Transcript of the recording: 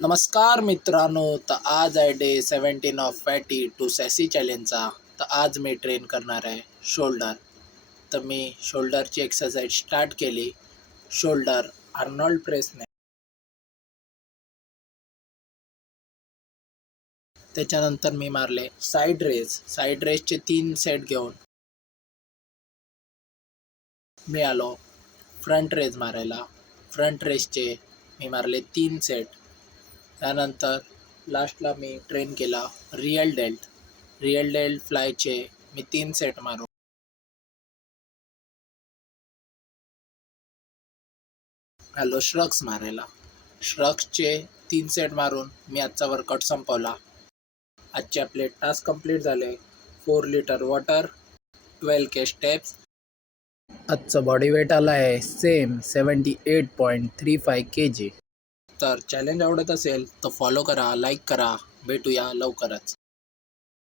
नमस्कार मित्रांनो, तर आज आहे day 17 of fatty to sassy चॅलेंजचा. तर आज मी ट्रेन करणार आहे शोल्डर. तर मी शोल्डरची एक्सरसाइज स्टार्ट केली. शोल्डर आर्नोल्ड प्रेसने. त्याच्यानंतर मी मारले साईड रेसचे 3 सेट घेऊन मी आलो फ्रंट रेस मारायला. फ्रंट रेसचे मी मारले 3 सेट. त्यानंतर लास्टला मी ट्रेन केला रिअल डेल्ट फ्लायचे मी 3 सेट मारून आलो श्रग्स मारायला. श्रग्सचे 3 सेट मारून मी आजचा वर्कआउट संपवला. आजचे आपले टास्क कंप्लीट झाले. 4 लिटर वॉटर, 12K स्टेप्स. आजचं बॉडी वेट आला आहे सेम 78.35 kg. तर चॅलेंज आवडत असेल तर फॉलो करा, लाईक करा. भेटूया लवकरच.